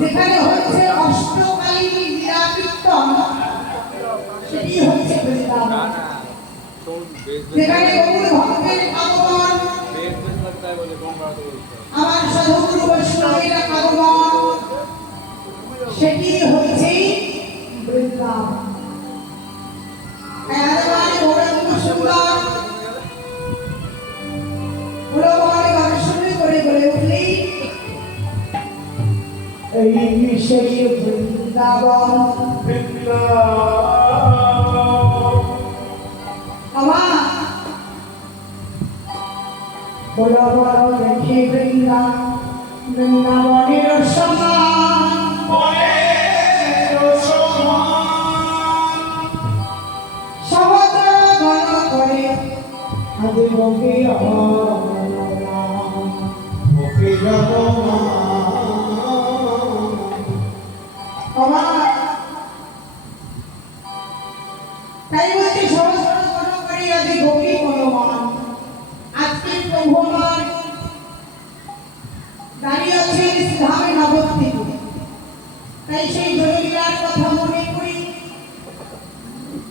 যেখানে হচ্ছে অষ্টকালীন লীলা কীর্তন, সেটি হচ্ছে বৃন্দাবন। যেখানে গৌর ভক্তের আগমন, আমার সাধুগুরু বৈষ্ণবের আগমন, সেটি হচ্ছে বৃন্দাবন। একেবারে গৌরাঙ্গ সুন্দর পুরবারে দর্শন করে বলে উঠলি, এই সেই বৃন্দাবন। আমার বড় বড় দেখি বৃন্দাবনের সমান, সমুদ্র ঘন করে আদি বকে তাই বলছি সমস্ত ঘন করে আদি গোপী বলবান। আজকে প্রভু আমার দাঁড়িয়ে আছেন ধামে নবদ্বীপে, তাই সেই জয়লীলার কথা মনে করি।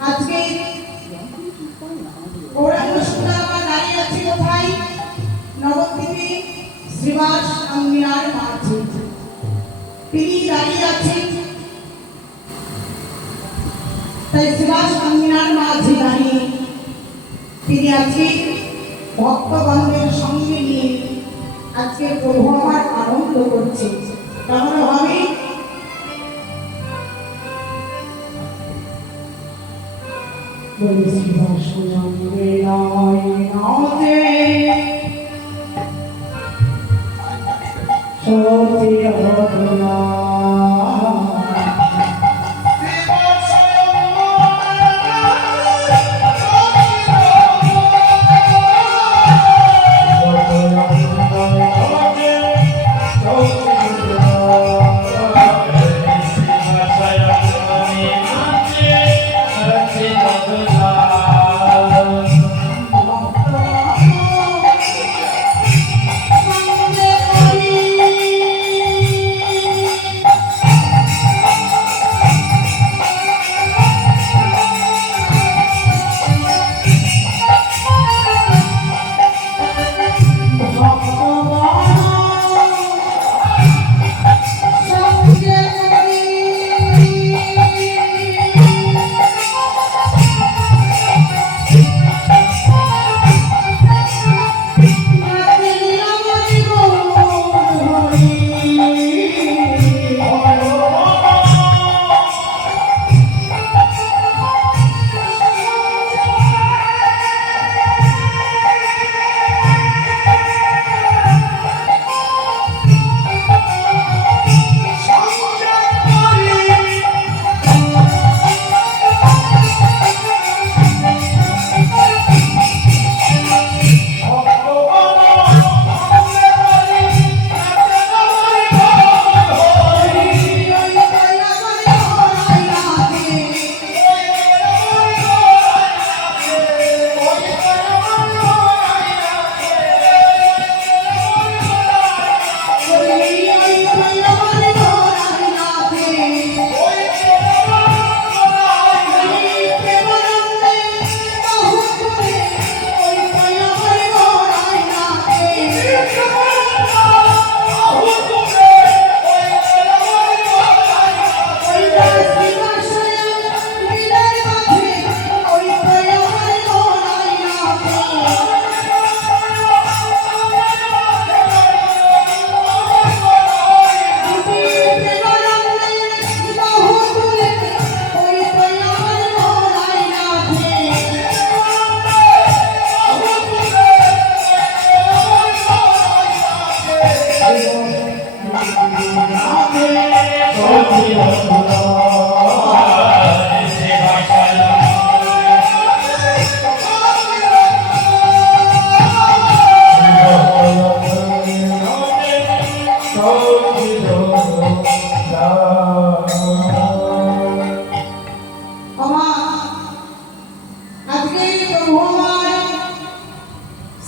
আজকে গৌরাঙ্গ সুন্দর আমার দাঁড়িয়ে আছে কোথায়? নবদ্বীপে শ্রীবাস আঙ্গিনার মাঝে তিনি দাঁড়িয়ে আছেন। তাই শ্রীবাস আঙ্গিনার মাঝে দাঁড়িয়ে তিনি আজকে ভক্তগণদের সঙ্গে নিয়ে আজকে প্রভু আমার আনন্দ করছে। কেমন হবে? শ্রীবাস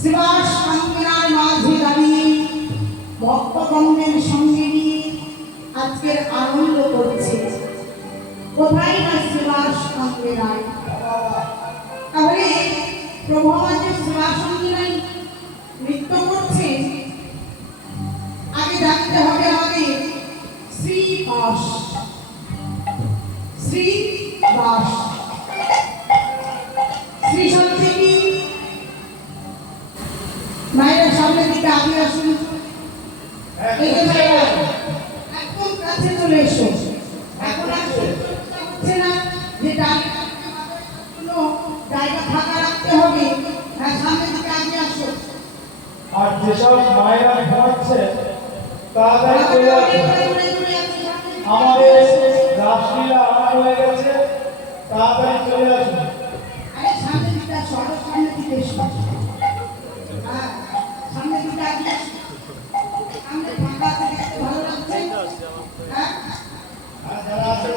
শ্রীবাস কাঙ্কিনার মাঝে দাঁড়িয়ে ভক্তগণের সঙ্গে নিয়ে আজকের আনন্দ করছে। কোথায় না শ্রীবাস কাঙ্কিনায়? তাহলে প্রভু আমাদের শ্রীবাস কাঙ্কিনায় নৃত্য করছে, আগে জানতে হবে আমাদের শ্রীবাস। শ্রীবাস শ্রী শব্দে কি? মায়েরা সামনের দিকে আগে আসুন। এই যে মায়েরা একদম কাছে চলে এসো। এখন আর হচ্ছে না যে জায়গা ফাঁকা রাখতে হবে, সামনের দিকে আগে আসো। আর যেসব মায়েরা ঘুমাচ্ছে তাড়াতাড়ি চলে আসুন। আমাদের রাসলীলা আরম্ভ হয়ে গেছে, তাড়াতাড়ি চলে আসুন। আরে সামনের দিকে আসো, আরো সামনের দিকে এসো। সামনের দিকে আগে আসো। সামনে ফাঁকা আছে, দেখতে ভালো লাগছে। যারা আসবে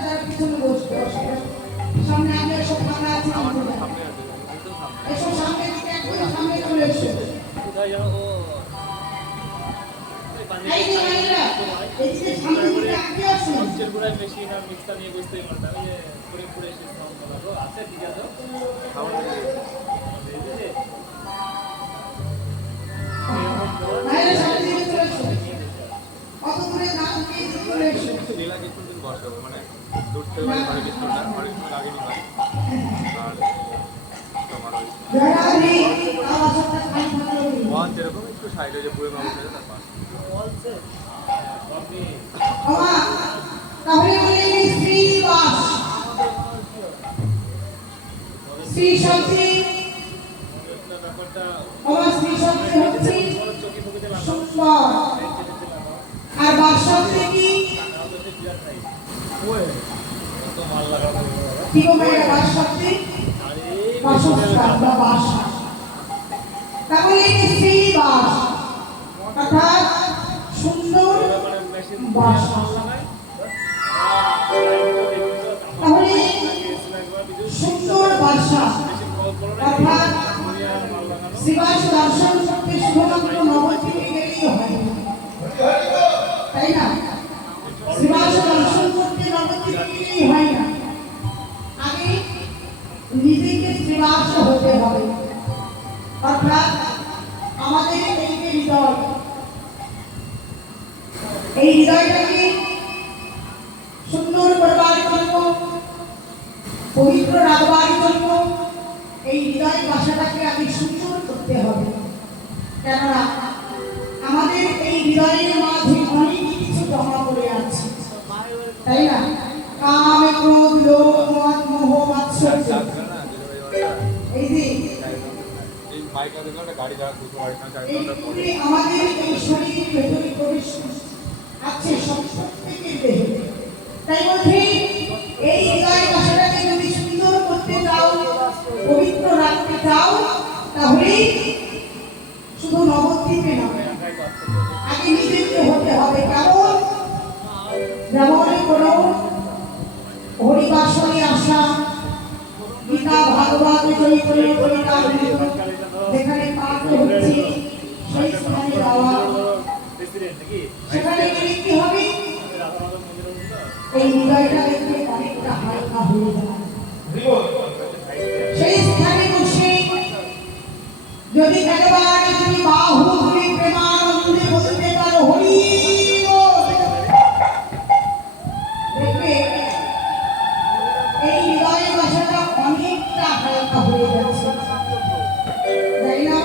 তারা পিছনে বসবে। সামনে আগে এসো, ফাঁকা আছে। এসো সামনের দিকে, একদম সামনে চলে এসো। এই যে মাইরা, এই যে সামনের দিকে আগে আসো। পুরাই মেশিন আর মিক্সার নিয়ে বসতেই পারতাম। এই যে পুরে এসে বলাবো আছে, ঠিক আছে। মাইরা সামনের দিকে চলে এসো। কত দূরে না তুমি চলে এসো। লীলা কিছুদিন বসাবো, মানে দূর থেকে হরে কৃষ্ণটা হরে কৃষ্ণ লাগেনি ভাই। আর তোমার ওই জয়রাধি আওয়াজটা খাই ভালো লাগে। ওয়ান যেরকম একটু সাইডে যে পুরো বাবু থাকে তার পাশে। বাবা তাহলে বলি শ্রীবাস। শ্রী শব্দে ব্যাপারটা বাবা শ্রী শব্দে হচ্ছে সুন্দর, আর বাস শব্দে কি? কি গো ভাইরা, বাস শব্দে বাসস্থান বা বাসা। তাহলে কি শ্রীবাস অর্থাৎ সুন্দর বাসা। তাহলে সুন্দর বাসা অর্থাৎ শ্রীবাস দর্শন করতে শুধুমাত্র নবদ্বীপে গেলেই হয় না, তাই না? শ্রীবাস দর্শন করতে নবদ্বীপে গেলেই হয় না, আগে নিজেকে শ্রীবাস হতে হবে। অর্থাৎ আমাদের এই যে হৃদয়, এই হৃদয়টাকে সুন্দর করবার জন্য, পবিত্র রাখবার জন্য এই হৃদয় ভাষাটাকে আগে সুন্দর করতে হবে। কেননা আমাদের এই হৃদয়ের মাঝে অনেক কিছু জমা করে আছে, তাই না? কাম, ক্রোধ, লোভ, মদ, মোহ, মাৎসর্য, এই যে এই বাইকটা দেখলাম একটা গাড়ি যারা দুটো গাড়ি না চার ঘন্টা পরে এইগুলি আমাদের এই শরীরের ভেতরে প্রবেশ আছে প্রত্যেকের দেহে। তাই বলছি এই হৃদয় ভাষাটাকে যদি সুন্দর করতে চাও, পবিত্র রাখতে চাও, তাহলে শুধু নবদ্বীপে নয়, আগে নিজেকে হতে হবে। কেমন? যেমন কোনো হরিবাসনে আসা, গীতা, ভাগবত, চৈতন্য, চরিতামৃত যেখানে পাঠ হচ্ছে সেই স্থানে যাওয়া। সেখানে গেলে কি হবে? এই হৃদয়টা দেখতে অনেকটা হালকা হয়ে যায়। সেই স্থানে বসে যদি একেবারে তুমি বাহু ধরে প্রেমানন্দে বলতে পারো হরি বল, দেখবে এই হৃদয়ের ভাষাটা অনেকটা হালকা হয়ে যাচ্ছে, তাই না?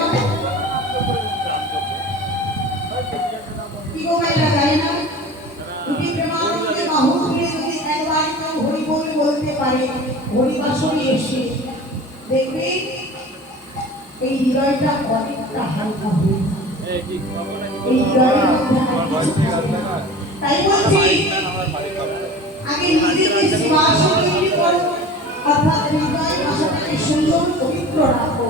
কি গো ভাইরা, তাই না? তুমি প্রেমানন্দে বাহু ধরে যদি একবার কেউ হরি বল বলতে পারে হরিবাসনে এসে, দেখবে এই হৃদয়টা অনেকটা হালকা হয়ে যায়। এই হৃদয়ের মধ্যে তাই বলছি আগে নিজেকে শ্বাস তৈরি করো, অর্থাৎ হৃদয় ভাষাটাকে সুন্দর পবিত্র রাখো।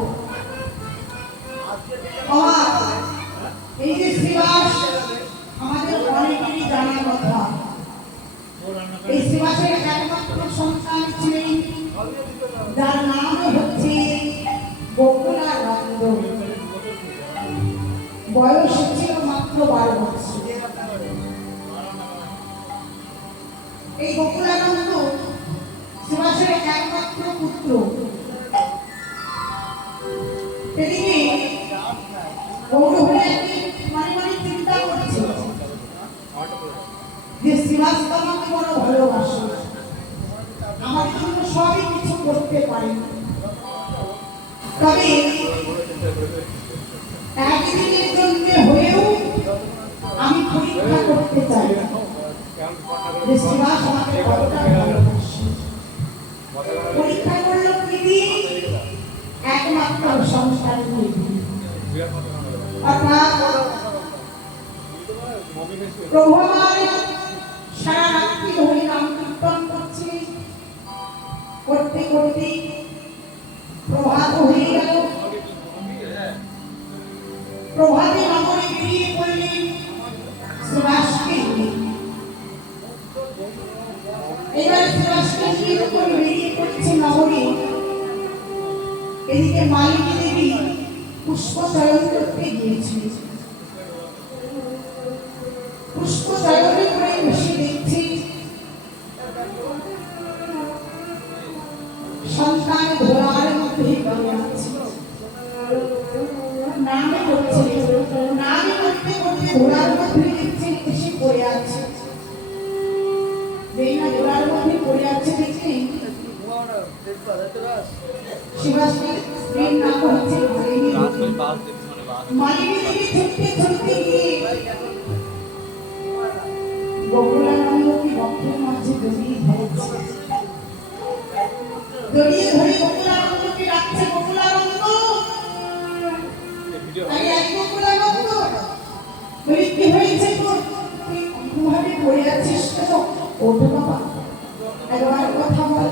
এই যে শ্রীবাস আমাদের অনেকেরই জানা কথা, এই শ্রীবাসের একমাত্র সন্তান ছিলেন যার নাম হচ্ছে পুত্র। এদিকে গৌরহরি মানে মানে চিন্তা করছে যে শ্রীবাস আমাকে বড় ভালোবাসে, আমার জন্য সবই কিছু করতে পারে, তবে একদিনের জন্য হয়েও আমি পরীক্ষা করতে চাই যে শ্রীবাস আমাকে কতটা ভালোবাসে। পরীক্ষা করলো প্রীতি একমাত্র সংসারে অর্থাৎ প্রভু আমার সারা রাত্রি হরি নাম কীর্তন করছে, করতে করতে প্রভাত হয়ে গেল। প্রভাতে নগরে বেরিয়ে পড়লেন শ্রীবাসকে নিয়ে। এবার শ্রীবাসকে নিয়ে যখন বেরিয়ে পড়ছে নগরে, এদিকে মালিনী দেবী পুষ্প চয়ন করতে গিয়েছে। পুষ্প চয়নে করে বসে দেখছি সন্তান ঘোড়ার মধ্যে পড়ে আছে, নামে করছে, নামে করতে করতে ঘোড়ার মধ্যে দেখছে এসে পড়ে আছে। যেই না ঘোড়ার মধ্যে পড়ে আছে দেখছি শিবাসের স্ত্রীর নাম হচ্ছে মালিনী। মালিনী দেবী ছুটতে ছুটতে গিয়ে বকুলানন্দকে বক্ষের মাঝে জড়িয়ে ধরেছে, জড়িয়ে ধরে বকুলানন্দকে ডাকছে, বকুলানন্দ, আরে এক বকুলানন্দ, বলি কি হয়েছে তোর, তুই কিভাবে পড়ে আছিস কেন? ওঠো বাবা, একবার কথা বল।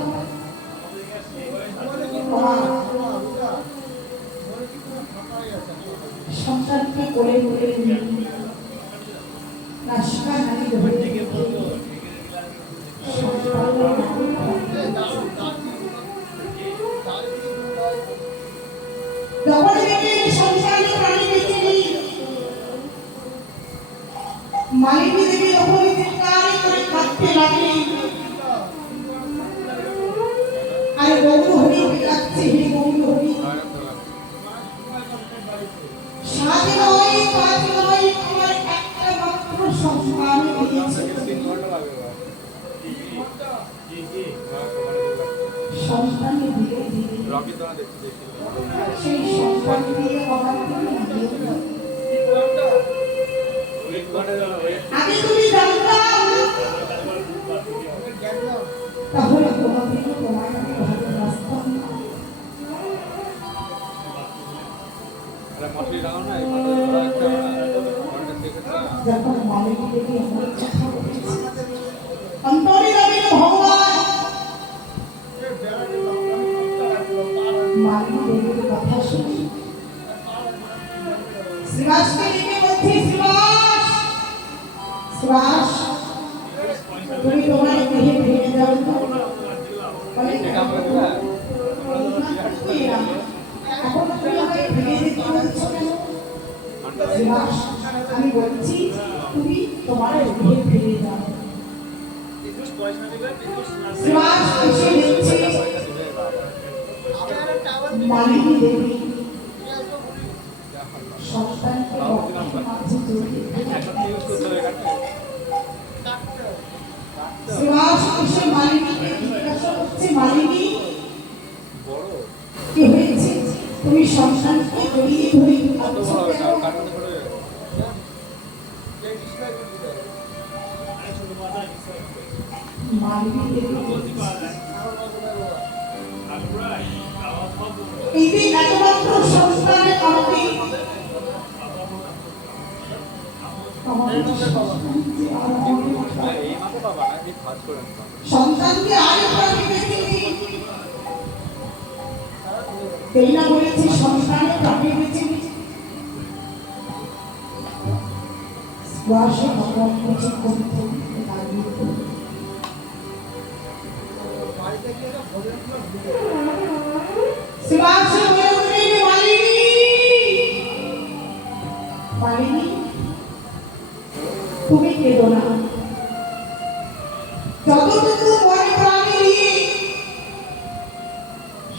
সন্তানকে কোলে কোলে নিয়ে রাস্তা নারী ধরে যখন দেখলেন সংসারে প্রাণী বেঁচে নেই, মালিনী দেবী যখন চিৎকার করে কাঁদতে লাগলেন, আর গৌরহরি ডাকছে, হে গৌরহরি, সাত নয় পাঁচ নয় আমার একটা মাত্র সংসার দিয়েছে, সন্তানে ধীরে ধীরে সেই সন্তান দিয়ে বাবার আগে তুমি জানতাম তাহলে তোমাকে তোমার আমি ভালোবাসতাম না। যখন মালিনী দেবী আমার কথা বলেছে, অন্তরে রবীন্দ্র ভগবান মালিনী দেবীর কথা শুনে শ্রীবাসকে ডেকে বলছি, শ্রীবাস, শ্রীবাস, তুমি তোমার গৃহে ফিরে যাও তো। এখন তুমি আমাকে ফিরে যেতে বলছো কেন? শ্রীবাস, আমি বলছি তুমি তোমার গৃহে ফিরে যাও। শ্রীবাস এসে দেখছে মালিনী দেবী সন্তানকে বক্ষের মাঝে জড়িয়ে শ্রীবাস এসে মালিনীকে জিজ্ঞাসা করছে, মালিনী কি হয়েছে, তুমি সন্তানকে জড়িয়ে ধরে কাঁদছো কেন? মালিনী দেবী এই যে একমাত্র সন্তানের কারণে সন্তানকে আরে প্রাণী বেঁচে নেই, এই না বলেছে সন্তানের প্রাণী বেঁচে নেই। ভগবান কিছু করতে শিবাশে বলে মালিনী, মালিনী তুমি কেঁদো না, যতটুকু মনে প্রাণে নিয়ে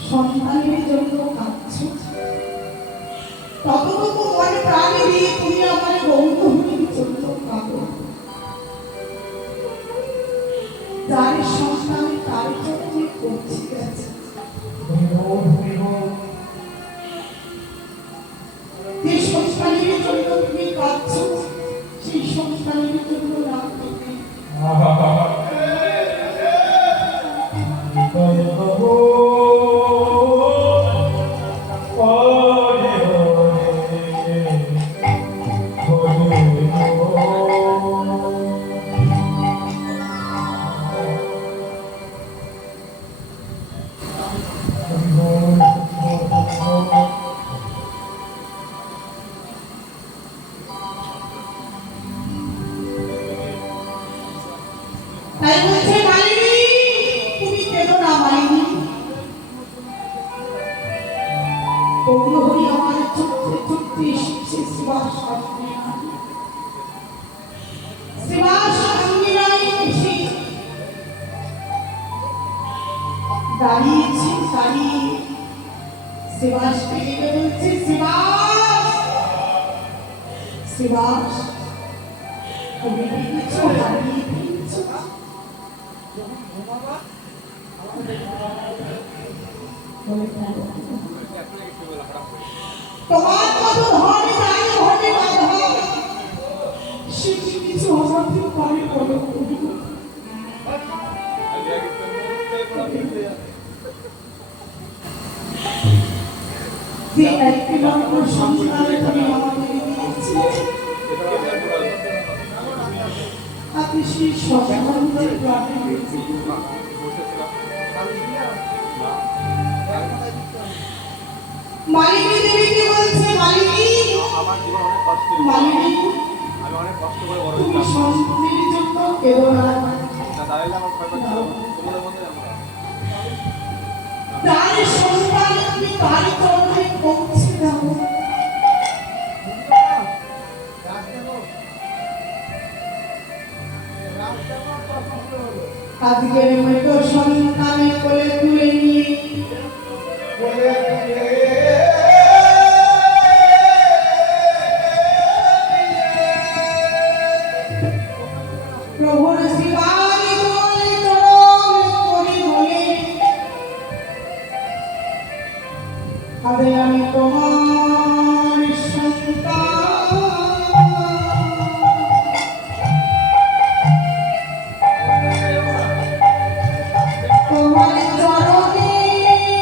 সন্তানের জন্য কাঁদছ, ততটুকু মনে প্রাণে দিয়ে তুমি আমার গৌতমীর জন্য কাঁদো। যার সন্তান তার জন্য পৌঁছে গেছে, যে সন্তানের জন্য তুমি কাঁদছ, সেই সন্তানের জন্য না কেঁদে তাই বলছে মালিনী, তুমি কেঁদো না মালিনী। গৌরহরি আমার চোখে চোখে এসেছে শ্রীবাস অঙ্গিনায়, শ্রীবাস অঙ্গিনায় এসে দাঁড়িয়েছে, দাঁড়িয়ে শ্রীবাস পেয়ে বলছে, শ্রীবাস, শ্রীবাস, তুমি কিছু হারিয়ে ফেলেছ। তোমার কত ধন চাই ধনে বাধা, সে কি কিছু হতে পারে বলো? যে একটি মাত্র সন্তান তুমি আমাদের দিয়েছিলে, আপনি সেই সন্তানদের প্রাণে দিয়েছে। মালিনী দেবীকে বলছে, মালিনী, মালিনী, আমি অনেক কষ্ট করে বড় তুমি হয়েছিলাম। সন্তানের জন্য কেঁদো না। দাঁড়াইলে আমার ভয় পাচ্ছিল, তোমাদের মধ্যে যার সন্তান তুমি তার চরণে পৌঁছে দাও। আজকের মতো সন্তানের কোলে তুলে নিয়ে প্রভুর শিবানী কোলে চরণ করি বলে, আরে আমি তোমার সন্তান, তোমার চরণে দিয়া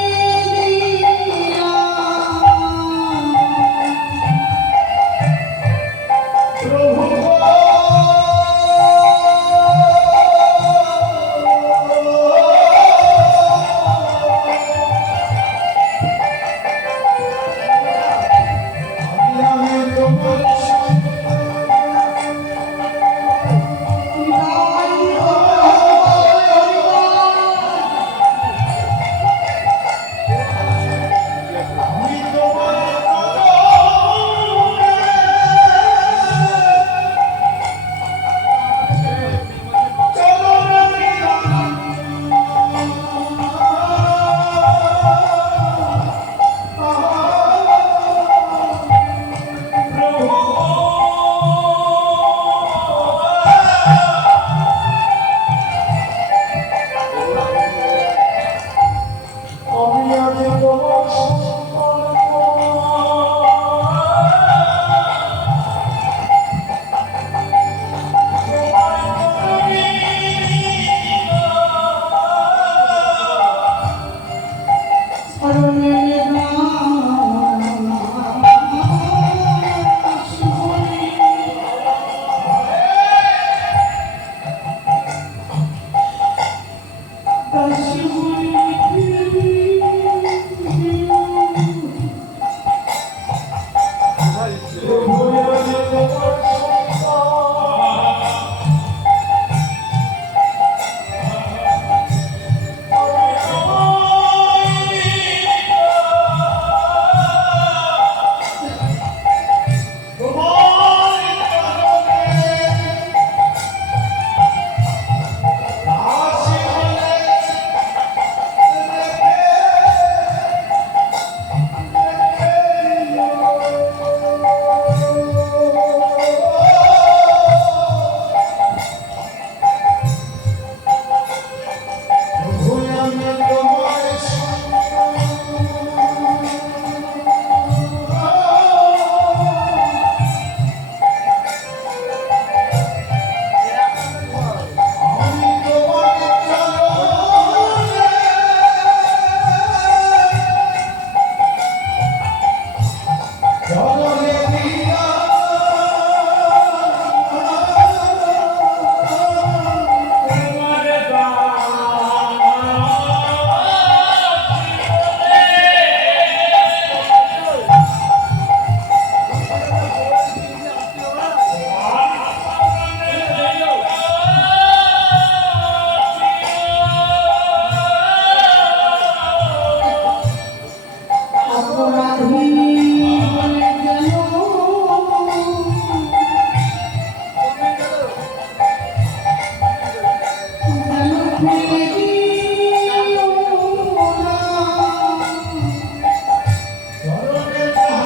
অপরাধী